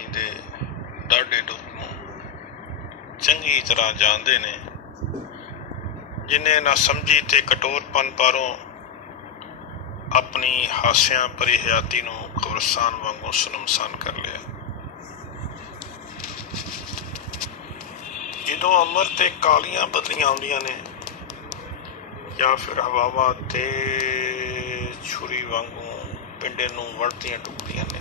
ਪਾਣੀ ਦੇ ਡਾਢੇ ਡੁੱਬ ਨੂੰ ਚੰਗੀ ਤਰ੍ਹਾਂ ਜਾਣਦੇ ਨੇ, ਜਿਨ੍ਹੇ ਨਾ ਸਮਝੀ ਤੇ ਕਠੋਰਪਨ ਪਾਰੋਂ ਆਪਣੀ ਹਾਸਿਆਂ ਭਰੀ ਹਯਾਤੀ ਨੂੰ ਕਬਰਸਤਾਨ ਵਾਂਗੂ ਸੁਨਮਸਾਨ ਕਰ ਲਿਆ। ਜਦੋਂ ਅਮਰ ਤੇ ਕਾਲੀਆਂ ਬਦਲੀਆਂ ਆਉਂਦੀਆਂ ਨੇ ਜਾਂ ਫਿਰ ਹਵਾਵਾਂ ਤੇ ਛੁਰੀ ਵਾਂਗੂ ਪਿੰਡੇ ਨੂੰ ਵੜਦੀਆਂ ਟੁੱਕਦੀਆਂ ਨੇ,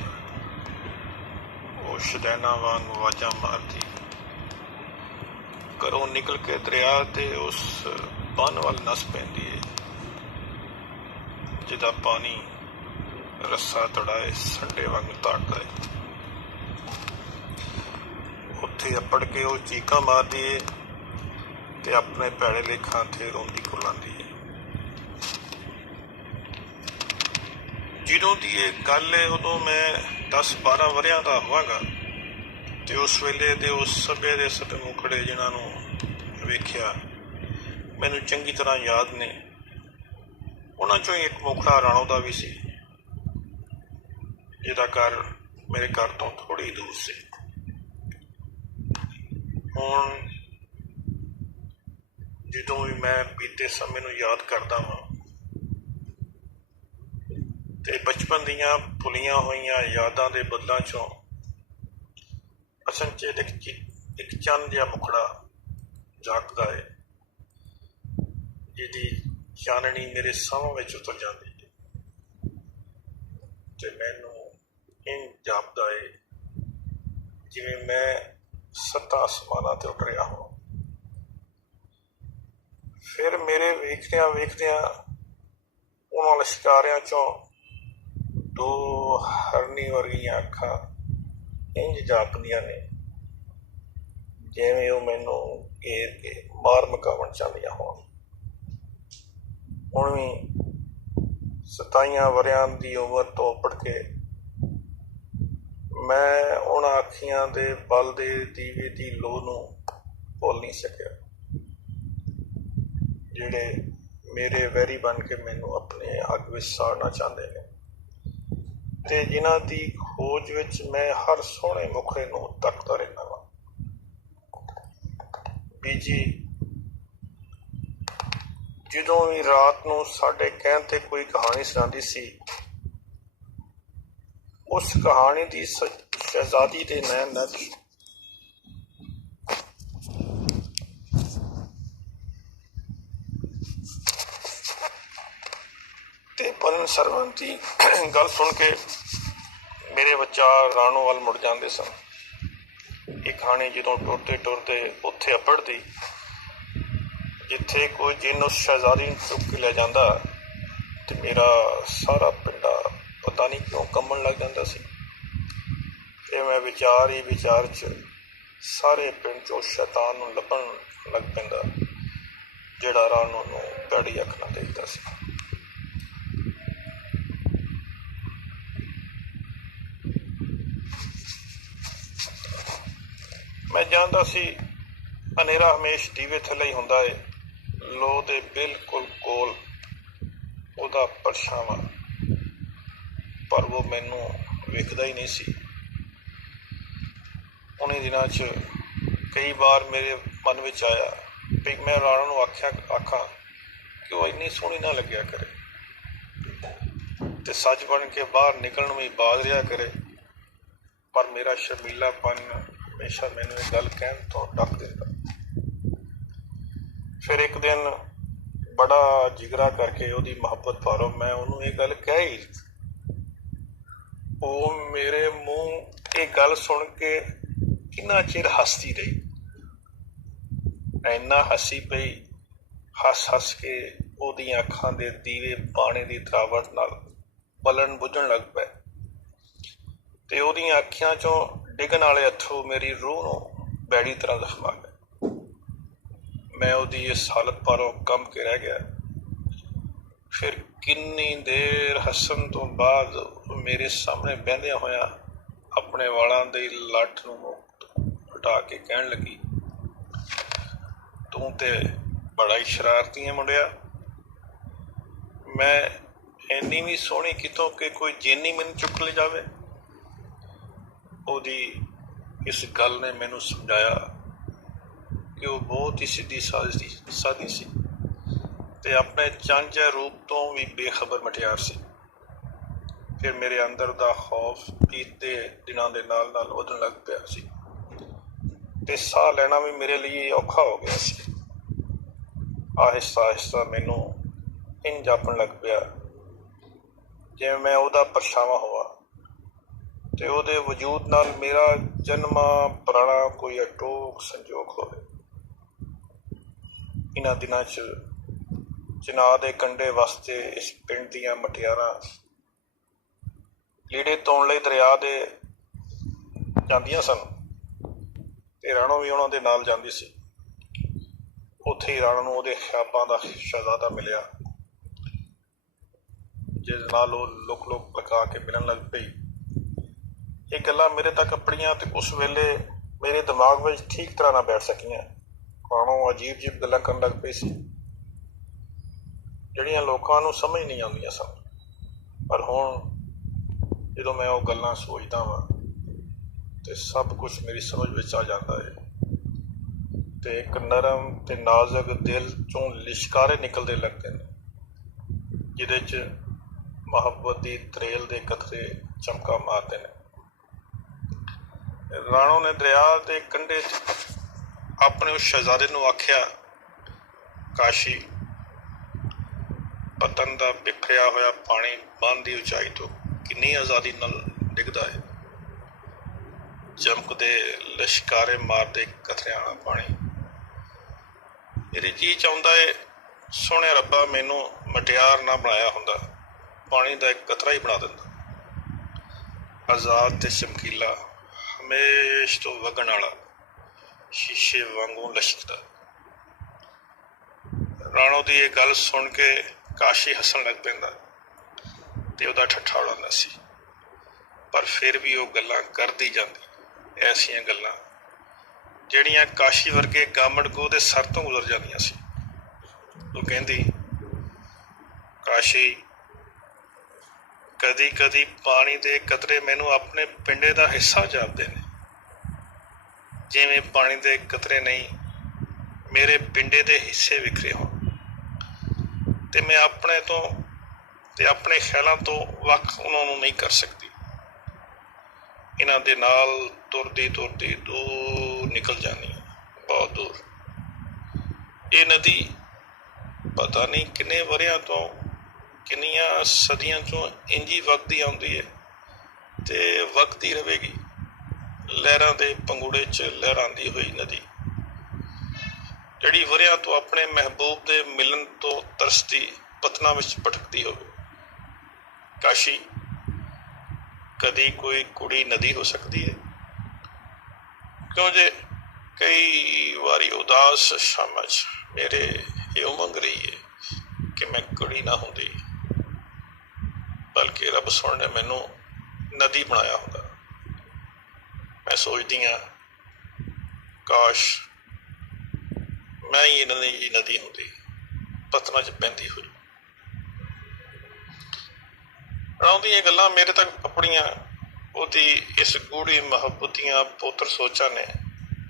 ਉਹ ਸ਼ਦੈਨਾ ਵਾਂਗ ਆਵਾਜ਼ਾਂ ਮਾਰਦੀ ਘਰੋਂ ਨਿਕਲ ਕੇ ਦਰਿਆ ਤੇ ਉਸ ਬੰਨ ਵੱਲ ਨੱਸ ਪੈਂਦੀ ਹੈ ਜਿਹਦਾ ਪਾਣੀ ਰੱਸਾ ਤੜਾਏ ਸੰਡੇ ਵਾਂਗ ਧਾੜਦਾ ਹੈ। ਉੱਥੇ ਅੱਪੜ ਕੇ ਉਹ ਚੀਕਾਂ ਮਾਰਦੀ ਏ ਤੇ ਆਪਣੇ ਭੈੜੇ ਲੇਖਾਂ ਤੇ ਰੋਂਦੀ ਕੁਰਲਾਉਂਦੀ ਏ। ਜਦੋਂ ਦੀ ਇਹ ਗੱਲ ਹੈ ਉਦੋਂ ਮੈਂ 10-12 ਵਰ੍ਹਿਆਂ ਦਾ ਹੋਵਾਂਗਾ ਤੇ ਉਸ ਵੇਲੇ ਦੇ ਉਸ ਸਭੇ ਦੇ ਸਭੇ ਮੁਖੜੇ ਜਿਨ੍ਹਾਂ ਨੂੰ ਵੇਖਿਆ ਮੈਨੂੰ ਚੰਗੀ ਤਰ੍ਹਾਂ ਯਾਦ ਨੇ। ਉਹਨਾਂ 'ਚੋਂ ਹੀ ਇੱਕ ਮੁਖੜਾ ਰਾਣੋ ਦਾ ਵੀ ਸੀ, ਜਿਹਦਾ ਘਰ ਮੇਰੇ ਘਰ ਤੋਂ ਥੋੜ੍ਹੀ ਦੂਰ ਸੀ। ਹੁਣ ਜਦੋਂ ਵੀ ਮੈਂ ਬੀਤੇ ਸਮੇਂ ਨੂੰ ਯਾਦ ਕਰਦਾ ਵਾਂ ਤੇ ਬਚਪਨ ਦੀਆਂ ਭੁੱਲੀਆਂ ਹੋਈਆਂ ਯਾਦਾਂ ਦੇ ਬੱਦਲਾਂ 'ਚੋਂ ਅਚਨਚੇਤ ਇੱਕ ਚੰਨ ਜਿਹਾ ਮੁਖੜਾ ਜਾਗਦਾ ਹੈ, ਜਿਹਦੀ ਚਾਨਣੀ ਮੇਰੇ ਸਾਹਾਂ ਵਿੱਚ ਉਤਰ ਜਾਂਦੀ ਹੈ ਤੇ ਮੈਨੂੰ ਇੰਝ ਜਾਪਦਾ ਹੈ ਜਿਵੇਂ ਮੈਂ 7 ਅਸਮਾਨਾਂ ਤੇ ਉੱਡ ਰਿਹਾ ਹਾਂ। ਫਿਰ ਮੇਰੇ ਵੇਖਦਿਆਂ ਉਹਨਾਂ ਲਿਸ਼ਕਾਰਿਆਂ 'ਚੋਂ 2 ਹਰਨੀ ਵਰਗੀਆਂ ਅੱਖਾਂ ਇੰਝ ਜਾਪਦੀਆਂ ਨੇ ਜਿਵੇਂ ਉਹ ਮੈਨੂੰ ਘੇਰ ਕੇ ਮਾਰ ਮੁਕਾਉਣ ਚਾਹੁੰਦੀਆਂ ਹੋਣ। ਹੁਣ ਵੀ 27 ਵਰ੍ਹਿਆਂ ਦੀ ਉਮਰ ਤੋਂ ਉੱਪੜ ਕੇ ਮੈਂ ਉਹਨਾਂ ਅੱਖੀਆਂ ਦੇ ਬਲ ਦੇ ਦੀਵੇ ਦੀ ਲੋ ਨੂੰ ਭੁੱਲ ਨਹੀਂ ਸਕਿਆ, ਜਿਹੜੇ ਮੇਰੇ ਵੈਰੀ ਬਣ ਕੇ ਮੈਨੂੰ ਆਪਣੇ ਅੱਗ ਵਿੱਚ ਸਾੜਨਾ ਚਾਹੁੰਦੇ ਨੇ ਤੇ ਜਿਨ੍ਹਾਂ ਦੀ ਖੋਜ ਵਿੱਚ ਮੈਂ ਹਰ ਸੋਹਣੇ ਮੁਖੜੇ ਨੂੰ ਤੱਕਦਾ ਰਹਿੰਦਾ ਵਾਂ। ਬੀਜੀ ਜਦੋਂ ਵੀ ਰਾਤ ਨੂੰ ਸਾਡੇ ਕਹਿਣ ਤੇ ਕੋਈ ਕਹਾਣੀ ਸੁਣਾਉਂਦੀ ਸੀ, ਉਸ ਕਹਾਣੀ ਦੀ ਸ਼ਹਿਜ਼ਾਦੀ ਦੇ ਨੈਣ ਨੱਚ ਤੇ ਪਰਨ ਸਰਵਨ ਦੀ ਗੱਲ ਸੁਣ ਕੇ ਮੇਰੇ ਵਿਚਾਰ ਰਾਣੋ ਵੱਲ ਮੁੜ ਜਾਂਦੇ ਸਨ। ਇਹ ਕਹਾਣੀ ਜਦੋਂ ਟੁਰਦੇ ਉੱਥੇ ਅੱਪੜਦੀ ਜਿੱਥੇ ਕੋਈ ਜਿੰਨ ਉਸ ਸ਼ਹਿਜ਼ਾਦੀ ਨੂੰ ਚੁੱਕ ਕੇ ਲੈ ਜਾਂਦਾ ਤੇ ਮੇਰਾ ਸਾਰਾ ਪਿੰਡਾ ਪਤਾ ਨਹੀਂ ਕਿਉਂ ਕੰਬਣ ਲੱਗ ਜਾਂਦਾ ਸੀ ਤੇ ਮੈਂ ਵਿਚਾਰ 'ਚ ਸਾਰੇ ਪਿੰਡ 'ਚ ਉਸ ਸ਼ੈਤਾਨ ਨੂੰ ਲੱਭਣ ਲੱਗ ਪੈਂਦਾ ਜਿਹੜਾ ਰਾਣੋ ਨੂੰ ਭੈੜੀ ਅੱਖ ਨਾਲ ਦੇਖਦਾ ਸੀ। ਮੈਂ ਜਾਣਦਾ ਸੀ ਹਨੇਰਾ ਹਮੇਸ਼ ਦੀਵੇ ਥੱਲੇ ਹੀ ਹੁੰਦਾ ਏ, ਲੋ ਦੇ ਬਿਲਕੁਲ ਕੋਲ ਉਹਦਾ ਪਰਛਾਵਾਂ, ਪਰ ਉਹ ਮੈਨੂੰ ਵੇਖਦਾ ਹੀ ਨਹੀਂ ਸੀ। ਉਨ੍ਹਾਂ ਦਿਨਾਂ 'ਚ ਕਈ ਵਾਰ ਮੇਰੇ ਮਨ ਵਿੱਚ ਆਇਆ ਵੀ ਮੈਂ ਰਾਣੋ ਨੂੰ ਆਖਾਂ ਕਿ ਉਹ ਇੰਨੀ ਸੋਹਣੀ ਨਾ ਲੱਗਿਆ ਕਰੇ ਤੇ ਸੱਜ ਬਣ ਕੇ ਬਾਹਰ ਨਿਕਲਣ ਵੀ ਬਾਜ਼ ਰਿਹਾ ਕਰੇ, ਪਰ ਮੇਰਾ ਸ਼ਰਮੀਲਾਪਨ ਹਮੇਸ਼ਾ ਮੈਨੂੰ ਇਹ ਗੱਲ ਕਹਿਣ ਤੋਂ ਡੱਕ ਦਿੰਦਾ। ਫਿਰ ਇੱਕ ਦਿਨ ਬੜਾ ਜਿਗਰਾ ਕਰਕੇ ਉਹਦੀ ਮੁਹੱਬਤ ਭਾਰੋਂ ਮੈਂ ਉਹਨੂੰ ਇਹ ਗੱਲ ਕਹਿ ਹੀ, ਉਹ ਮੇਰੇ ਮੂੰਹ ਇਹ ਗੱਲ ਸੁਣ ਕੇ ਕਿੰਨਾ ਚਿਰ ਹੱਸਦੀ ਰਹੀ। ਇੰਨਾ ਹੱਸੀ ਪਈ, ਹੱਸ ਕੇ ਉਹਦੀਆਂ ਅੱਖਾਂ ਦੇ ਦੀਵੇ ਪਾਣੀ ਦੀ ਤਰਾਵਟ ਨਾਲ ਬਲਣ ਬੁੱਝਣ ਲੱਗ ਪਏ ਤੇ ਉਹਦੀਆਂ ਅੱਖੀਆਂ 'ਚੋਂ ਡਿੱਗਣ ਵਾਲੇ ਅੱਥਰੂ ਮੇਰੀ ਰੂਹ ਨੂੰ ਬੈੜੀ ਤਰ੍ਹਾਂ ਜ਼ਖਮਾ ਗਏ। ਮੈਂ ਉਹਦੀ ਇਸ ਹਾਲਤ ਪਾਰੋਂ ਕੰਬ ਕੇ ਰਹਿ ਗਿਆ। ਫਿਰ ਕਿੰਨੀ ਦੇਰ ਹੱਸਣ ਤੋਂ ਬਾਅਦ ਮੇਰੇ ਸਾਹਮਣੇ ਬਹਿੰਦਿਆਂ ਹੋਇਆਂ ਆਪਣੇ ਵਾਲਾਂ ਦੀ ਲੱਠ ਨੂੰ ਹਟਾ ਕੇ ਕਹਿਣ ਲੱਗੀ, ਤੂੰ ਤੇ ਬੜਾ ਹੀ ਸ਼ਰਾਰਤੀ ਹੈ ਮੁੰਡਿਆ। ਮੈਂ ਇੰਨੀ ਵੀ ਸੋਹਣੀ ਕਿਤੋਂ ਕਿ ਕੋਈ ਜਿੰਨ ਹੀ ਮੈਨੂੰ ਚੁੱਕ ਲੈ ਜਾਵੇ। ਉਹਦੀ ਇਸ ਗੱਲ ਨੇ ਮੈਨੂੰ ਸਮਝਾਇਆ ਕਿ ਉਹ ਬਹੁਤ ਹੀ ਸਿੱਧੀ ਸਾਦੀ ਸੀ ਤੇ ਆਪਣੇ ਚਾਂਚੇ ਰੂਪ ਤੋਂ ਵੀ ਬੇਖਬਰ ਮਟਿਆਰ ਸੀ। ਫਿਰ ਮੇਰੇ ਅੰਦਰ ਦਾ ਖੌਫ ਬੀਤਦੇ ਦਿਨਾਂ ਦੇ ਨਾਲ ਨਾਲ ਵਧਣ ਲੱਗ ਪਿਆ ਸੀ ਤੇ ਸਾਹ ਲੈਣਾ ਵੀ ਮੇਰੇ ਲਈ ਔਖਾ ਹੋ ਗਿਆ ਸੀ। ਆਹਿਸਤਾ ਆਹਿਸਤਾ ਮੈਨੂੰ ਇੰਝ ਜਾਪਣ ਲੱਗ ਪਿਆ ਜਿਵੇਂ ਮੈਂ ਉਹਦਾ ਪਰਛਾਵਾਂ ਹੋਵਾਂ ਤੇ ਉਹਦੇ ਵਜੂਦ ਨਾਲ ਮੇਰਾ ਜਨਮਾਂ ਪੁਰਾਣਾ ਕੋਈ ਅਟੋਟ ਸੰਜੋਗ ਹੋਵੇ। ਇਹਨਾਂ ਦਿਨਾਂ 'ਚ ਚਿਨਾਰ ਦੇ ਕੰਢੇ ਵਾਸਤੇ ਇਸ ਪਿੰਡ ਦੀਆਂ ਮਟਿਆਰਾਂ ਲੀੜੇ ਧੋਣ ਲਈ ਦਰਿਆ ਦੇ ਜਾਂਦੀਆਂ ਸਨ ਤੇ ਰਾਣੋ ਵੀ ਉਹਨਾਂ ਦੇ ਨਾਲ ਜਾਂਦੀ ਸੀ। ਉੱਥੇ ਹੀ ਰਾਣੋ ਨੂੰ ਉਹਦੇ ਖ਼ਿਆਬਾਂ ਦਾ ਸ਼ਹਿਜ਼ਾਦਾ ਮਿਲਿਆ, ਜਿਸ ਨਾਲ ਉਹ ਲੁਕ ਲਗਾ ਕੇ ਮਿਲਣ ਲੱਗ ਪਈ। ਇਹ ਗੱਲਾਂ ਮੇਰੇ ਤੱਕ ਆਪਣੀਆਂ ਤੇ ਉਸ ਵੇਲੇ ਮੇਰੇ ਦਿਮਾਗ ਵਿੱਚ ਠੀਕ ਤਰ੍ਹਾਂ ਨਾਲ ਬੈਠ ਸਕੀਆਂ। ਰਾਣੋ ਅਜੀਬ ਗੱਲਾਂ ਕਰਨ ਲੱਗ ਪਈ ਸੀ ਜਿਹੜੀਆਂ ਲੋਕਾਂ ਨੂੰ ਸਮਝ ਨਹੀਂ ਆਉਂਦੀਆਂ ਸਨ। ਪਰ ਹੁਣ ਜਦੋਂ ਮੈਂ ਉਹ ਗੱਲਾਂ ਸੋਚਦਾ ਵਾਂ ਤੇ ਸਭ ਕੁਛ ਮੇਰੀ ਸਮਝ ਵਿੱਚ ਆ ਜਾਂਦਾ ਹੈ ਤੇ ਇੱਕ ਨਰਮ ਤੇ ਨਾਜ਼ੁਕ ਦਿਲ ਚੋਂ ਲਿਸ਼ਕਾਰੇ ਨਿਕਲਦੇ ਲੱਗਦੇ ਨੇ ਜਿਹਦੇ 'ਚ ਮੁਹੱਬਤ ਦੀ ਤਰੇਲ ਦੇ ਕਤਰੇ ਚਮਕਾ ਮਾਰਦੇ ਨੇ। ਰਾਣੋ ਨੇ ਦਰਿਆ ਦੇ ਕੰਢੇ 'ਚ ਆਪਣੇ ਉਸ ਸ਼ਹਿਜ਼ਾਦੇ ਨੂੰ ਆਖਿਆ, ਕਾਸ਼ੀ, ਪਤਨ ਦਾ ਬਿਖਰਿਆ ਹੋਇਆ ਪਾਣੀ ਬੰਨ ਦੀ ਉਚਾਈ ਤੋਂ ਕਿੰਨੀ ਆਜ਼ਾਦੀ ਨਾਲ ਡਿੱਗਦਾ ਹੈ। ਚਮਕਦੇ ਲਿਸ਼ਕਾਰੇ ਮਾਰਦੇ ਕਤਰਿਆਂ ਵਾਲਾ ਪਾਣੀ। ਮੇਰੀ ਜੀ ਚਾਹੁੰਦਾ ਏ, ਸੋਹਣੇ ਰੱਬਾ, ਮੈਨੂੰ ਮਟਿਆਰ ਨਾ ਬਣਾਇਆ ਹੁੰਦਾ, ਪਾਣੀ ਦਾ ਇੱਕ ਕਤਰਾ ਹੀ ਬਣਾ ਦਿੰਦਾ, ਆਜ਼ਾਦ ਤੇ ਚਮਕੀਲਾ, ਹਮੇਸ਼ ਤੋਂ ਵਗਣ ਵਾਲਾ, ਸ਼ੀਸ਼ੇ ਵਾਂਗੂ ਲਸ਼ਕਦਾ। ਰਾਣੋ ਦੀ ਇਹ ਗੱਲ ਸੁਣ ਕੇ ਕਾਸ਼ੀ ਹੱਸਣ ਲੱਗ ਪੈਂਦਾ ਤੇ ਉਹਦਾ ਠੱਠਾ ਉਡਾਉਂਦਾ ਸੀ। ਪਰ ਫਿਰ ਵੀ ਉਹ ਗੱਲਾਂ ਕਰਦੀ ਜਾਂਦੀ, ਐਸੀਆਂ ਗੱਲਾਂ ਜਿਹੜੀਆਂ ਕਾਸ਼ੀ ਵਰਗੇ ਗਾਮੜਗੋ ਦੇ ਸਰ ਤੋਂ ਗੁਜ਼ਰ ਜਾਂਦੀਆਂ ਸੀ। ਉਹ ਕਹਿੰਦੀ, ਕਾਸ਼ੀ, ਕਦੀ ਕਦੀ ਪਾਣੀ ਦੇ ਕਤਰੇ ਮੈਨੂੰ ਆਪਣੇ ਪਿੰਡੇ ਦਾ ਹਿੱਸਾ ਜਾਪਦੇ ਨੇ, ਜਿਵੇਂ ਪਾਣੀ ਦੇ ਕਤਰੇ ਨਹੀਂ ਮੇਰੇ ਪਿੰਡੇ ਦੇ ਹਿੱਸੇ ਵਿਖਰੇ ਹੋਣ ਤੇ ਮੈਂ ਆਪਣੇ ਤੋਂ ਤੇ ਆਪਣੇ ਖਿਆਲਾਂ ਤੋਂ ਵੱਖ ਉਹਨਾਂ ਨੂੰ ਨਹੀਂ ਕਰ ਸਕਦੀ। ਇਹਨਾਂ ਦੇ ਨਾਲ ਤੁਰਦੀ ਦੂਰ ਨਿਕਲ ਜਾਂਦੀ ਹਾਂ, ਬਹੁਤ ਦੂਰ। ਇਹ ਨਦੀ ਪਤਾ ਨਹੀਂ ਕਿੰਨੇ ਵਰ੍ਹਿਆਂ ਤੋਂ, ਕਿੰਨੀਆਂ ਸਦੀਆਂ 'ਚੋਂ ਇੰਝ ਹੀ ਵਗਦੀ ਆਉਂਦੀ ਹੈ ਤੇ ਵਗਦੀ ਰਹੇਗੀ। ਲਹਿਰਾਂ ਦੇ ਪੰਗੂੜੇ 'ਚ ਲਹਿਰਾਉਂਦੀ ਹੋਈ ਨਦੀ, ਜਿਹੜੀ ਵਰ੍ਹਿਆਂ ਤੋਂ ਆਪਣੇ ਮਹਿਬੂਬ ਦੇ ਮਿਲਣ ਤੋਂ ਤਰਸਦੀ ਪਤਨਾਂ ਵਿੱਚ ਭਟਕਦੀ ਹੋਵੇ। ਕਾਸ਼ੀ, ਕਦੀ ਕੋਈ ਕੁੜੀ ਨਦੀ ਹੋ ਸਕਦੀ ਹੈ? ਕਿਉਂ ਜੇ ਕਈ ਵਾਰੀ ਉਦਾਸ ਸ਼ਾਮਾਂ 'ਚ ਮੇਰੇ ਇਹ ਉਮੰਗ ਰਹੀ ਹੈ ਕਿ ਮੈਂ ਕੁੜੀ ਨਾ ਹੁੰਦੀ, ਬਲਕਿ ਰੱਬ ਸੁਣ ਨੇ ਮੈਨੂੰ ਨਦੀ ਬਣਾਇਆ ਹੁੰਦਾ। ਮੈਂ ਸੋਚਦੀ ਹਾਂ, ਕਾਸ਼ ਮੈਂ ਹੀ ਨਦੀ ਹੁੰਦੀ, ਪਤਨਾਂ 'ਚ ਪੈਂਦੀ ਹੋਈ। ਰਾਣੋ ਦੀਆਂ ਗੱਲਾਂ ਮੇਰੇ ਤੱਕ ਆਪਣੀਆਂ, ਉਹਦੀ ਇਸ ਗੂੜੀ ਮੁਹੱਬਤ ਦੀਆਂ ਪੋਤਰ ਸੋਚਾਂ ਨੇ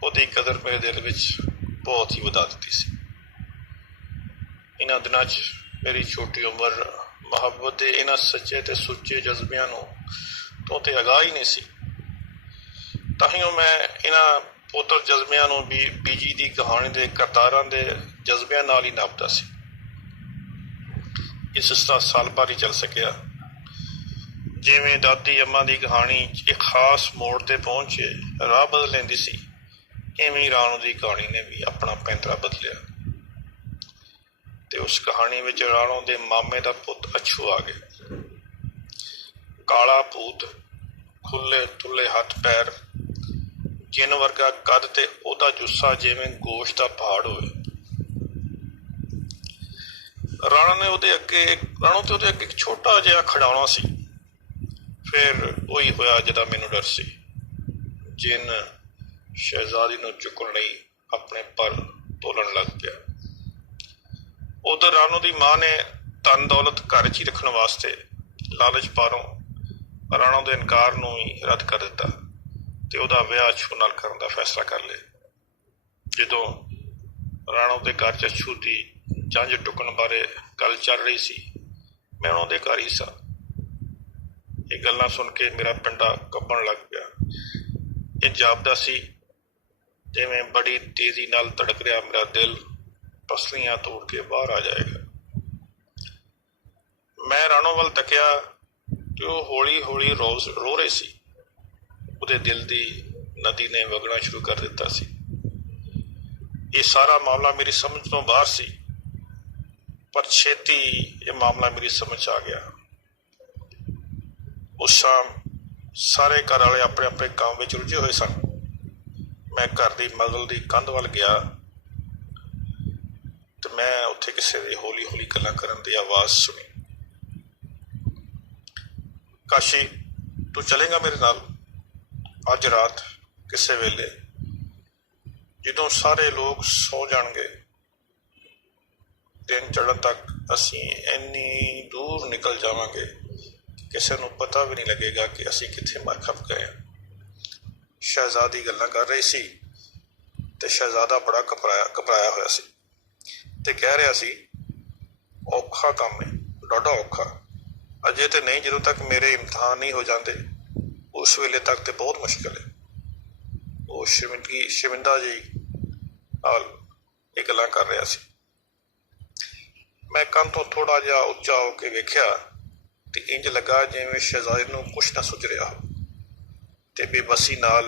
ਉਹਦੀ ਕਦਰ ਮੇਰੇ ਦਿਲ ਵਿੱਚ ਬਹੁਤ ਹੀ ਵਧਾ ਦਿੱਤੀ ਸੀ। ਇਹਨਾਂ ਦਿਨਾਂ 'ਚ ਮੇਰੀ ਛੋਟੀ ਉਮਰ ਮੁਹੱਬਤ ਦੇ ਇਹਨਾਂ ਸੱਚੇ ਤੇ ਸੁੱਚੇ ਜਜ਼ਬਿਆਂ ਨੂੰ ਤੋਂ ਤੇ ਅਗਾਹ ਹੀ ਨਹੀਂ ਸੀ। ਤਾਹੀਓਂ ਮੈਂ ਇਹਨਾਂ ਪੋਤਰ ਜਜ਼ਬਿਆਂ ਨੂੰ ਵੀ ਬੀਜੀ ਦੀ ਕਹਾਣੀ ਦੇ ਕਰਤਾਰਾਂ ਦੇ ਜਜ਼ਬਿਆਂ ਨਾਲ ਹੀ ਨਾਪਦਾ ਸੀ। ਇਸ ਤਰ੍ਹਾਂ ਸਾਲ ਭਰ ਹੀ ਚੱਲ ਸਕਿਆ। ਜਿਵੇਂ ਦਾਦੀ ਅੰਮਾ ਦੀ ਕਹਾਣੀ ਇੱਕ ਖਾਸ ਮੋੜ ਤੇ ਪਹੁੰਚ ਰਾਹ ਬਦਲ ਲੈਂਦੀ ਸੀ, ਇਵੇਂ ਹੀ ਰਾਣੋ ਦੀ ਕਹਾਣੀ ਨੇ ਵੀ ਆਪਣਾ ਪੈਂਤਰਾ ਬਦਲਿਆ ਤੇ ਉਸ ਕਹਾਣੀ ਵਿੱਚ ਰਾਣੋ ਦੇ ਮਾਮੇ ਦਾ ਪੁੱਤ ਅੱਛੂ ਆ ਗਿਆ। ਕਾਲਾ ਭੂਤ, ਖੁੱਲੇ ਤੁੱਲੇ ਹੱਥ ਪੈਰ, ਜਿੰਨ ਵਰਗਾ ਕੱਦ ਤੇ ਉਹਦਾ ਜੁੱਸਾ ਜਿਵੇਂ ਗੋਸ਼ਤ ਦਾ ਪਹਾੜ ਹੋਵੇ। ਰਾਣੋ ਤੇ ਉਹਦੇ ਅੱਗੇ ਇੱਕ ਛੋਟਾ ਜਿਹਾ ਖਿਡੌਣਾ ਸੀ। ਫਿਰ ਉਹੀ ਹੋਇਆ ਜਿਹਦਾ ਮੈਨੂੰ ਡਰ ਸੀ। ਜਿੰਨ ਸ਼ਹਿਜ਼ਾਦੀ ਨੂੰ ਚੁੱਕਣ ਲਈ ਆਪਣੇ ਪਰ ਤੋਲਣ ਲੱਗ ਪਿਆ। ਉਧਰ ਰਾਣੋ ਦੀ ਮਾਂ ਨੇ ਧਨ ਦੌਲਤ ਘਰ 'ਚ ਹੀ ਰੱਖਣ ਵਾਸਤੇ ਲਾਲਚ ਪਾਰੋਂ ਰਾਣੋ ਦੇ ਇਨਕਾਰ ਨੂੰ ਹੀ ਰੱਦ ਕਰ ਦਿੱਤਾ ਤੇ ਉਹਦਾ ਵਿਆਹ ਅਛੂ ਨਾਲ ਕਰਨ ਦਾ ਫੈਸਲਾ ਕਰ ਲਿਆ। ਜਦੋਂ ਰਾਣੋ ਦੇ ਘਰ 'ਚ ਅਛੂ ਦੀ ਜੰਝ ਟੁੱਕਣ ਬਾਰੇ ਗੱਲ ਚੱਲ ਰਹੀ ਸੀ, ਮੈਂ ਉਹਨਾਂ ਦੇ ਘਰ ਹੀ ਸਾਂ। ਇਹ ਗੱਲਾਂ ਸੁਣ ਕੇ ਮੇਰਾ ਪਿੰਡਾ ਕੰਬਣ ਲੱਗ ਪਿਆ। ਇਹ ਜਾਪਦਾ ਸੀ ਜਿਵੇਂ ਬੜੀ ਤੇਜ਼ੀ ਨਾਲ ਧੜਕ ਰਿਹਾ ਮੇਰਾ ਦਿਲ ਪਸਲੀਆਂ ਤੋੜ ਕੇ ਬਾਹਰ ਆ ਜਾਏਗਾ। ਮੈਂ ਰਾਣੋ ਵੱਲ ਤੱਕਿਆ ਤੇ ਉਹ ਹੌਲੀ ਹੌਲੀ ਰੋ ਰਹੇ ਸੀ। ਉਹਦੇ ਦਿਲ ਦੀ ਨਦੀ ਨੇ ਵਗਣਾ ਸ਼ੁਰੂ ਕਰ ਦਿੱਤਾ ਸੀ। ਇਹ ਸਾਰਾ ਮਾਮਲਾ ਮੇਰੀ ਸਮਝ ਤੋਂ ਬਾਹਰ ਸੀ, ਪਰ ਛੇਤੀ ਇਹ ਮਾਮਲਾ ਮੇਰੀ ਸਮਝ 'ਚ ਆ ਗਿਆ। ਉਸ ਸ਼ਾਮ ਸਾਰੇ ਘਰ ਵਾਲੇ ਆਪਣੇ ਆਪਣੇ ਕੰਮ ਵਿੱਚ ਰੁੱਝੇ ਹੋਏ ਸਨ। ਮੈਂ ਘਰ ਦੀ ਮਗਲ ਦੀ ਕੰਧ ਵੱਲ ਗਿਆ ਤੇ ਮੈਂ ਉੱਥੇ ਕਿਸੇ ਦੀ ਹੌਲੀ ਹੌਲੀ ਗੱਲਾਂ ਕਰਨ ਦੀ ਆਵਾਜ਼ ਸੁਣੀ। ਕਾਸ਼ੀ, ਤੂੰ ਚਲੇਗਾ ਮੇਰੇ ਨਾਲ ਅੱਜ ਰਾਤ ਕਿਸੇ ਵੇਲੇ, ਜਦੋਂ ਸਾਰੇ ਲੋਕ ਸੌ ਜਾਣਗੇ। ਦਿਨ ਚੜ੍ਹਨ ਤੱਕ ਅਸੀਂ ਇੰਨੀ ਦੂਰ ਨਿਕਲ ਜਾਵਾਂਗੇ ਕਿਸੇ ਨੂੰ ਪਤਾ ਵੀ ਨਹੀਂ ਲੱਗੇਗਾ ਕਿ ਅਸੀਂ ਕਿੱਥੇ ਮਰ ਖਪ ਗਏ ਹਾਂ। ਸ਼ਹਿਜ਼ਾਦੀ ਗੱਲਾਂ ਕਰ ਰਹੀ ਸੀ ਤੇ ਸ਼ਹਿਜ਼ਾਦਾ ਬੜਾ ਘਬਰਾਇਆ ਹੋਇਆ ਸੀ ਤੇ ਕਹਿ ਰਿਹਾ ਸੀ, ਔਖਾ ਕੰਮ ਹੈ, ਡਾਢਾ ਔਖਾ। ਅਜੇ ਤੇ ਨਹੀਂ, ਜਦੋਂ ਤੱਕ ਮੇਰੇ ਇਮਤਿਹਾਨ ਨਹੀਂ ਹੋ ਜਾਂਦੇ ਉਸ ਵੇਲੇ ਤੱਕ ਤੇ ਬਹੁਤ ਮੁਸ਼ਕਿਲ ਹੈ। ਉਹ ਸ਼ਰਮਿੰਦਾ ਜੀ ਨਾਲ ਇਹ ਗੱਲਾਂ ਕਰ ਰਿਹਾ ਸੀ। ਮੈਂ ਕੰਨ ਤੋਂ ਥੋੜ੍ਹਾ ਜਿਹਾ ਉੱਚਾ ਹੋ ਕੇ ਵੇਖਿਆ ਤੇ ਇੰਝ ਲੱਗਾ ਜਿਵੇਂ ਸ਼ਹਿਜ਼ਾਦੇ ਨੂੰ ਕੁਛ ਨਾ ਸੁੱਝ ਰਿਹਾ ਹੋ ਤੇ ਬੇਬਸੀ ਨਾਲ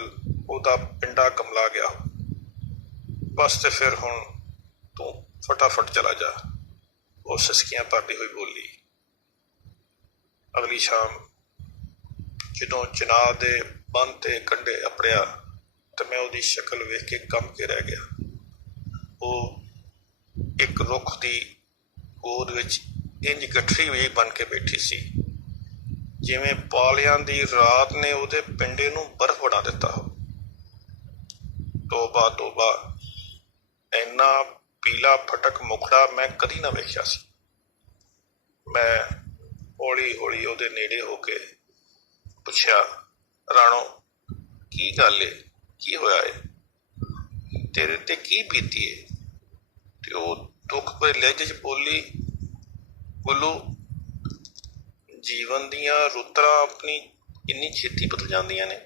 ਉਹਦਾ ਪਿੰਡਾ ਕਮਲਾ ਗਿਆ ਹੋ। ਬਸ ਤੇ ਫਿਰ ਹੁਣ ਤੂੰ ਫਟਾਫਟ ਚਲਾ ਜਾ, ਉਹ ਸਿਸਕੀਆਂ ਭਰਦੀ ਹੋਈ ਬੋਲੀ। ਅਗਲੀ ਸ਼ਾਮ ਜਦੋਂ ਚਿਨਾਰ ਦੇ ਬੰਨ੍ਹ ਤੇ ਕੰਢੇ ਅੱਪੜਿਆ ਤੇ ਮੈਂ ਉਹਦੀ ਸ਼ਕਲ ਵੇਖ ਕੇ ਕੰਬ ਕੇ ਰਹਿ ਗਿਆ। ਉਹ ਇੱਕ ਰੁੱਖ ਦੀ ਗੋਦ ਵਿੱਚ ਇੰਝ ਗੱਠੜੀ ਹੋਈ ਬਣ ਕੇ ਬੈਠੀ ਸੀ ਜਿਵੇਂ ਪਾਲਿਆਂ ਦੀ ਰਾਤ ਨੇ ਉਹਦੇ ਪਿੰਡੇ ਨੂੰ ਬਰਫ਼ ਬਣਾ ਦਿੱਤਾ ਹੋ। ਤੋਬਾ ਤੋਬਾ, ਇੰਨਾ ਪੀਲਾ ਫਟਕ ਮੁਖੜਾ ਮੈਂ ਕਦੀ ਨਾ ਵੇਖਿਆ ਸੀ। ਮੈਂ ਹੌਲੀ ਹੌਲੀ ਉਹਦੇ ਨੇੜੇ ਹੋ ਕੇ ਪੁੱਛਿਆ, ਰਾਣੋ, ਕੀ ਗੱਲ ਏ, ਕੀ ਹੋਇਆ ਏ, ਤੇਰੇ ਤੇ ਕੀ ਬੀਤੀ ਏ? ਤੇ ਉਹ ਦੁੱਖ ਭਰੇ ਲਹਿਜੇ 'ਚ ਬੋਲੀ, ਗੁੱਲੂ, ਜੀਵਨ ਦੀਆਂ ਰੁੱਤਾਂ ਆਪਣੀ ਇੰਨੀ ਛੇਤੀ ਬਦਲ ਜਾਂਦੀਆਂ ਨੇ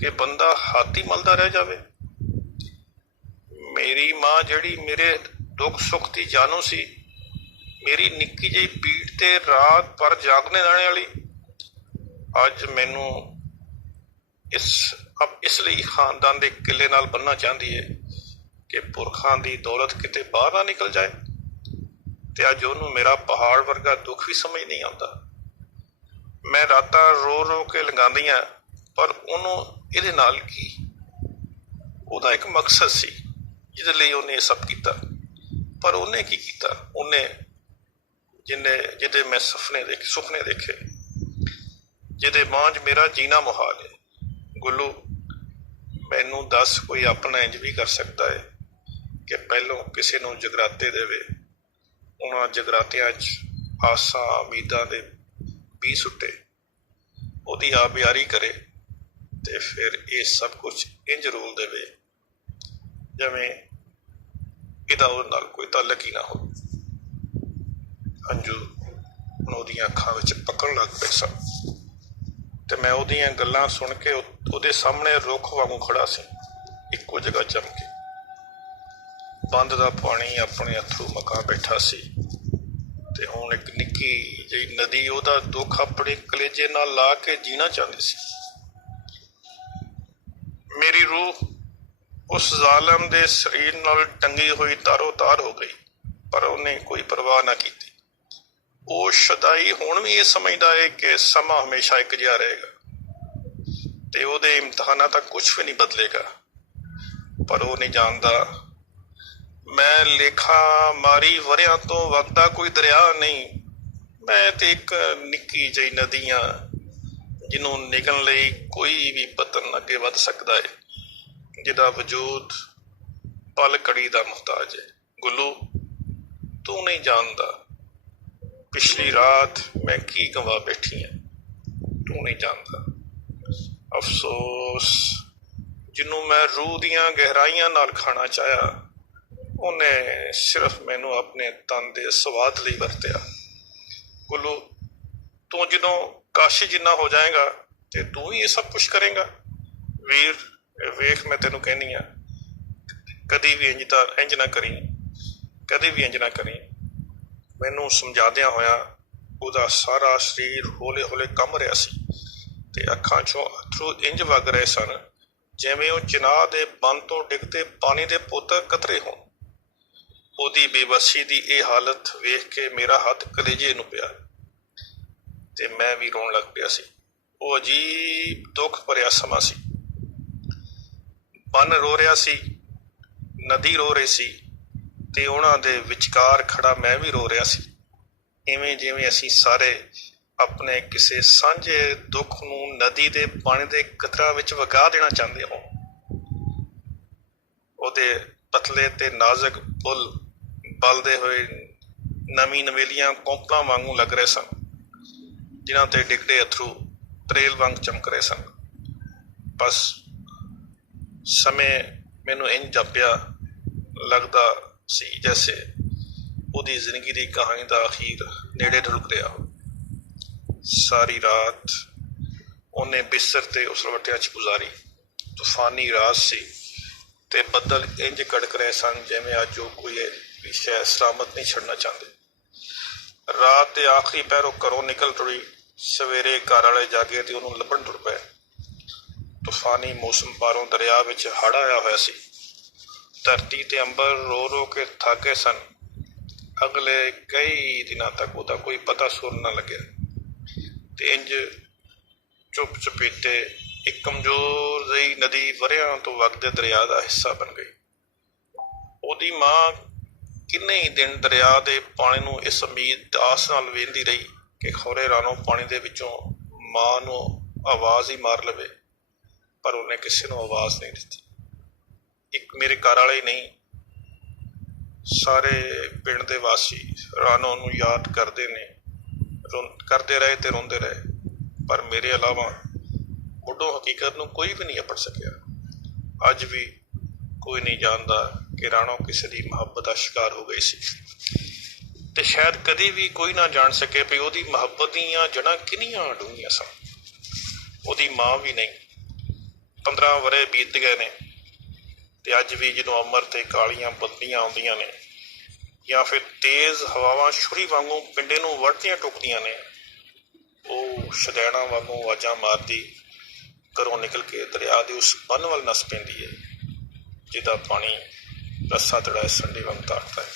ਕਿ ਬੰਦਾ ਹੱਥ ਹੀ ਮਲਦਾ ਰਹਿ ਜਾਵੇ। ਮੇਰੀ ਮਾਂ ਜਿਹੜੀ ਮੇਰੇ ਦੁੱਖ ਸੁੱਖ ਦੀ ਜਾਣੂ ਸੀ, ਮੇਰੀ ਨਿੱਕੀ ਜਿਹੀ ਪੀੜ ਤੇ ਰਾਤ ਭਰ ਜਾਗਣੇ ਰਹਿਣ ਵਾਲੀ, ਅੱਜ ਮੈਨੂੰ ਇਸ ਲਈ ਖਾਨਦਾਨ ਦੇ ਕਿਲੇ ਨਾਲ ਬੰਨ੍ਹਣਾ ਚਾਹੁੰਦੀ ਹੈ ਕਿ ਪੁਰਖਾਂ ਦੀ ਦੌਲਤ ਕਿਤੇ ਬਾਹਰ ਨਾ ਨਿਕਲ ਜਾਏ। ਤੇ ਅੱਜ ਉਹਨੂੰ ਮੇਰਾ ਪਹਾੜ ਵਰਗਾ ਦੁੱਖ ਵੀ ਸਮਝ ਨਹੀਂ ਆਉਂਦਾ। ਮੈਂ ਰਾਤਾਂ ਰੋ ਰੋ ਕੇ ਲੰਘਾਉਂਦੀਆਂ, ਪਰ ਉਹਨੂੰ ਇਹਦੇ ਨਾਲ ਕੀ? ਉਹਦਾ ਇੱਕ ਮਕਸਦ ਸੀ ਜਿਹਦੇ ਲਈ ਉਹਨੇ ਇਹ ਸਭ ਕੀਤਾ, ਪਰ ਉਹਨੇ ਕੀ ਕੀਤਾ? ਉਹਨੇ ਜਿਹਦੇ ਮੈਂ ਸੁਪਨੇ ਦੇਖੇ, ਜਿਹਦੇ ਮਾਂ 'ਚ ਮੇਰਾ ਜੀਣਾ ਮੁਹਾਲ ਹੈ। ਗੁੱਲੂ, ਮੈਨੂੰ ਦੱਸ, ਕੋਈ ਆਪਣਾ ਇੰਝ ਵੀ ਕਰ ਸਕਦਾ ਹੈ ਕਿ ਪਹਿਲੋਂ ਕਿਸੇ ਨੂੰ ਜਗਰਾਤੇ ਦੇਵੇ, ਉਹਨਾਂ ਜਗਰਾਤਿਆਂ 'ਚ ਆਸਾਂ ਉਮੀਦਾਂ ਦੇ ਬੀਜ ਸੁੱਟੇ, ਉਹਦੀ ਆਬਿਆਰੀ ਕਰੇ ਤੇ ਫਿਰ ਇਹ ਸਭ ਕੁਛ ਇੰਝ ਰੋਲ ਦੇਵੇ ਜਿਵੇਂ ਇਹਦਾ ਉਹਦੇ ਨਾਲ ਕੋਈ ਤਾਲੁਕ ਹੀ ਨਾ ਹੋਵੇ। ਹੰਝੂ ਹੁਣ ਉਹਦੀਆਂ ਅੱਖਾਂ ਵਿੱਚ ਪੱਕਣ ਲੱਗ ਪਏ ਸਨ ਤੇ ਮੈਂ ਉਹਦੀਆਂ ਗੱਲਾਂ ਸੁਣ ਕੇ ਉਹਦੇ ਸਾਹਮਣੇ ਰੁੱਖ ਵਾਂਗੂ ਖੜਾ ਸੀ, ਇੱਕੋ ਜਗ੍ਹਾ ਜੰਮ ਕੇ। ਬੰਦ ਦਾ ਪਾਣੀ ਆਪਣੇ ਅੱਥਰੂ ਮਕਾ ਬੈਠਾ ਸੀ ਤੇ ਹੁਣ ਇੱਕ ਨਿੱਕੀ ਜਿਹੀ ਨਦੀ ਉਹਦਾ ਦੁੱਖ ਆਪਣੇ ਕਲੇਜੇ ਨਾਲ ਲਾ ਕੇ ਜੀਣਾ ਚਾਹੁੰਦੀ ਸੀ। ਮੇਰੀ ਰੂਹ ਉਸ ਜ਼ਾਲਮ ਦੇ ਸਰੀਰ ਨਾਲ ਟੰਗੀ ਹੋਈ ਤਾਰੋ ਤਾਰ ਹੋ ਗਈ, ਪਰ ਉਹਨੇ ਕੋਈ ਪਰਵਾਹ ਨਾ ਕੀਤੀ। ਉਹ ਸ਼ਦਾਈ ਹੁਣ ਵੀ ਇਹ ਸਮਝਦਾ ਹੈ ਕਿ ਸਮਾਂ ਹਮੇਸ਼ਾ ਇੱਕ ਜਿਹਾ ਰਹੇਗਾ ਤੇ ਉਹਦੇ ਇਮਤਿਹਾਨਾਂ ਤੱਕ ਕੁਛ ਵੀ ਨਹੀਂ ਬਦਲੇਗਾ, ਪਰ ਉਹ ਨਹੀਂ ਜਾਣਦਾ ਮੈਂ ਲੇਖਾ ਮਾਰੀ ਵਰਿਆਂ ਤੋਂ ਵਗਦਾ ਕੋਈ ਦਰਿਆ ਨਹੀਂ। ਮੈਂ ਤੇ ਇੱਕ ਨਿੱਕੀ ਜਿਹੀ ਨਦੀ ਹਾਂ ਜਿਹਨੂੰ ਨਿਗਲਣ ਲਈ ਕੋਈ ਵੀ ਪਤਨ ਅੱਗੇ ਵੱਧ ਸਕਦਾ ਹੈ, ਜਿਹਦਾ ਵਜੂਦ ਪਲ ਘੜੀ ਦਾ ਮੁਹਤਾਜ ਹੈ। ਗੁੱਲੂ, ਤੂੰ ਨਹੀਂ ਜਾਣਦਾ ਪਿਛਲੀ ਰਾਤ ਮੈਂ ਕੀ ਗਵਾ ਬੈਠੀ ਹਾਂ, ਤੂੰ ਨਹੀਂ ਜਾਣਦਾ। ਅਫਸੋਸ, ਜਿਹਨੂੰ ਮੈਂ ਰੂਹ ਦੀਆਂ ਗਹਿਰਾਈਆਂ ਨਾਲ ਖਾਣਾ ਚਾਹਿਆ, ਉਹਨੇ ਸਿਰਫ ਮੈਨੂੰ ਆਪਣੇ ਤਨ ਦੇ ਸਵਾਦ ਲਈ ਵਰਤਿਆ। ਕੁੱਲੂ, ਤੂੰ ਜਦੋਂ ਕਾਸ਼ੀ ਜਿੰਨਾ ਹੋ ਜਾਏਗਾ ਤੇ ਤੂੰ ਹੀ ਇਹ ਸਭ ਕੁਛ ਕਰੇਗਾ। ਵੀਰ, ਵੇਖ, ਮੈਂ ਤੈਨੂੰ ਕਹਿੰਦੀ ਆ, ਕਦੀ ਵੀ ਇੰਜ ਨਾ ਕਰੀ, ਕਦੀ ਵੀ ਇੰਜ ਨਾ ਕਰੀ। ਮੈਨੂੰ ਸਮਝਾਦਿਆਂ ਹੋਇਆ ਉਹਦਾ ਸਾਰਾ ਸਰੀਰ ਹੌਲੇ ਹੌਲੇ ਕੰਬ ਰਿਹਾ ਸੀ ਤੇ ਅੱਖਾਂ ਚੋਂ ਅਥਰੂ ਇੰਜ ਵਗ ਰਹੇ ਸਨ ਜਿਵੇਂ ਉਹ ਚਿਨਾਹ ਦੇ ਬੰਨ ਤੋਂ ਡਿੱਗਦੇ ਪਾਣੀ ਦੇ ਪੁੱਤ ਕਤਰੇ ਹੋਣ। ਉਹਦੀ ਬੇਬਸੀ ਦੀ ਇਹ ਹਾਲਤ ਵੇਖ ਕੇ ਮੇਰਾ ਹੱਥ ਕਲੇਜੇ ਨੂੰ ਪਿਆ ਤੇ ਮੈਂ ਵੀ ਰੋਣ ਲੱਗ ਪਿਆ ਸੀ। ਉਹ ਅਜੀਬ ਦੁੱਖ ਭਰਿਆ ਸਮਾਂ ਸੀ। ਬੰਨ ਰੋ ਰਿਹਾ ਸੀ, ਨਦੀ ਰੋ ਰਹੀ ਸੀ ਤੇ ਉਹਨਾਂ ਦੇ ਵਿਚਕਾਰ ਖੜਾ ਮੈਂ ਵੀ ਰੋ ਰਿਹਾ ਸੀ, ਇਵੇਂ ਜਿਵੇਂ ਅਸੀਂ ਸਾਰੇ ਆਪਣੇ ਕਿਸੇ ਸਾਂਝੇ ਦੁੱਖ ਨੂੰ ਨਦੀ ਦੇ ਪਾਣੀ ਦੇ ਕਤਰਾਂ ਵਿੱਚ ਵਗਾ ਦੇਣਾ ਚਾਹੁੰਦੇ ਹੋ। ਉਹਦੇ ਪਤਲੇ ਤੇ ਨਾਜ਼ੁਕ ਬੁੱਲ ਬਲਦੇ ਹੋਏ ਨਵੀਂ ਨਵੇਲੀਆਂ ਕੋਂਪਲਾਂ ਵਾਂਗੂ ਲੱਗ ਰਹੇ ਸਨ, ਜਿਨ੍ਹਾਂ ਤੇ ਡਿੱਗਦੇ ਅਥਰੂ ਤਰੇਲ ਵਾਂਗ ਚਮਕ ਰਹੇ ਸਨ। ਬਸ ਸਮੇਂ ਮੈਨੂੰ ਇੰਝ ਜਾਪਿਆ ਲੱਗਦਾ ਸੀ ਜੈਸੇ ਉਹਦੀ ਜ਼ਿੰਦਗੀ ਦੀ ਕਹਾਣੀ ਦਾ ਅਖੀਰ ਨੇੜੇ ਢੁਲਕ ਰਿਹਾ ਹੋ। ਸਾਰੀ ਰਾਤ ਉਹਨੇ ਬਿਸਤਰ ਤੇ ਉਸਲਵਟਿਆਂ 'ਚ ਗੁਜ਼ਾਰੀ। ਤੂਫਾਨੀ ਰਾਤ ਸੀ ਤੇ ਬੱਦਲ ਇੰਝ ਕੜਕ ਰਹੇ ਸਨ ਜਿਵੇਂ ਅੱਜ ਉਹ ਕੋਈ ਵੀ ਸ਼ੈ ਸਲਾਮਤ ਨਹੀਂ ਛੱਡਣਾ ਚਾਹੁੰਦੇ। ਰਾਤ ਦੇ ਆਖਰੀ ਪਹਿਰੋਂ ਘਰੋਂ ਨਿਕਲ ਟੁਰੀ। ਸਵੇਰੇ ਘਰ ਵਾਲੇ ਜਾਗੇ ਤੇ ਉਹਨੂੰ ਲੱਭਣ ਟੁਰ ਪਏ। ਤੂਫਾਨੀ ਮੌਸਮ ਪਾਰੋਂ ਦਰਿਆ ਵਿੱਚ ਹੜ੍ਹ ਆਇਆ ਹੋਇਆ ਸੀ। ਧਰਤੀ ਤੇ ਅੰਬਰ ਰੋ ਰੋ ਕੇ ਥੱਕ ਗਏ ਸਨ। ਅਗਲੇ ਕਈ ਦਿਨਾਂ ਤੱਕ ਉਹਦਾ ਕੋਈ ਪਤਾ ਸੁਰ ਨਾ ਲੱਗਿਆ ਤੇ ਇੰਝ ਚੁੱਪ ਚੁਪੀਤੇ ਇੱਕ ਕਮਜ਼ੋਰ ਜਿਹੀ ਨਦੀ ਵਰ੍ਹਿਆਂ ਤੋਂ ਵਗਦੇ ਦਰਿਆ ਦਾ ਹਿੱਸਾ ਬਣ ਗਈ। ਉਹਦੀ ਮਾਂ ਕਿੰਨੇ ਹੀ ਦਿਨ ਦਰਿਆ ਦੇ ਪਾਣੀ ਨੂੰ ਇਸ ਉਮੀਦ ਆਸ ਨਾਲ ਵੇਖਦੀ ਰਹੀ ਕਿ ਖੌਰੇ ਰਾਣੋ ਪਾਣੀ ਦੇ ਵਿੱਚੋਂ ਮਾਂ ਨੂੰ ਆਵਾਜ਼ ਹੀ ਮਾਰ ਲਵੇ, ਪਰ ਉਹਨੇ ਕਿਸੇ ਨੂੰ ਆਵਾਜ਼ ਨਹੀਂ ਦਿੱਤੀ। ਇੱਕ ਮੇਰੇ ਘਰ ਵਾਲੇ ਨਹੀਂ, ਸਾਰੇ ਪਿੰਡ ਦੇ ਵਾਸੀ ਰਾਣੋ ਨੂੰ ਯਾਦ ਕਰਦੇ ਰਹੇ ਤੇ ਰੋਂਦੇ ਰਹੇ, ਪਰ ਮੇਰੇ ਇਲਾਵਾ ਮੁੱਢੋਂ ਹਕੀਕਤ ਨੂੰ ਕੋਈ ਵੀ ਨਹੀਂ ਅੱਪੜ ਸਕਿਆ। ਅੱਜ ਵੀ ਕੋਈ ਨਹੀਂ ਜਾਣਦਾ ਕਿ ਰਾਣੋ ਕਿਸੇ ਦੀ ਮੁਹੱਬਤ ਦਾ ਸ਼ਿਕਾਰ ਹੋ ਗਈ ਸੀ ਤੇ ਸ਼ਾਇਦ ਕਦੀ ਵੀ ਕੋਈ ਨਾ ਜਾਣ ਸਕੇ ਵੀ ਉਹਦੀ ਮੁਹੱਬਤ ਦੀਆਂ ਜੜ੍ਹਾਂ ਕਿੰਨੀਆਂ ਡੂੰਘੀਆਂ ਸਨ। ਉਹਦੀ ਮਾਂ ਵੀ ਨਹੀਂ। 15 ਵਰ੍ਹੇ ਬੀਤ ਗਏ ਨੇ ਤੇ ਅੱਜ ਵੀ ਜਦੋਂ ਅਮਰ ਤੇ ਕਾਲੀਆਂ ਬੱਦਲੀਆਂ ਆਉਂਦੀਆਂ ਨੇ ਜਾਂ ਫਿਰ ਤੇਜ਼ ਹਵਾਵਾਂ ਛੁਰੀ ਵਾਂਗੂ ਪਿੰਡੇ ਨੂੰ ਵੱਢਦੀਆਂ ਟੁੱਕਦੀਆਂ ਨੇ, ਉਹ ਸ਼ਦੈਣਾ ਵਾਂਗੂ ਆਵਾਜ਼ਾਂ ਮਾਰਦੀ ਘਰੋਂ ਨਿਕਲ ਕੇ ਦਰਿਆ ਦੇ ਉਸ ਬੰਨ ਵੱਲ ਨੱਸ ਪੈਂਦੀ ਹੈ ਜਿਹਦਾ ਪਾਣੀ ਰੱਸਾ ਤੜਾਏ ਸੰਡੇ ਵਾਂਗ ਤਾਰਦਾ ਹੈ।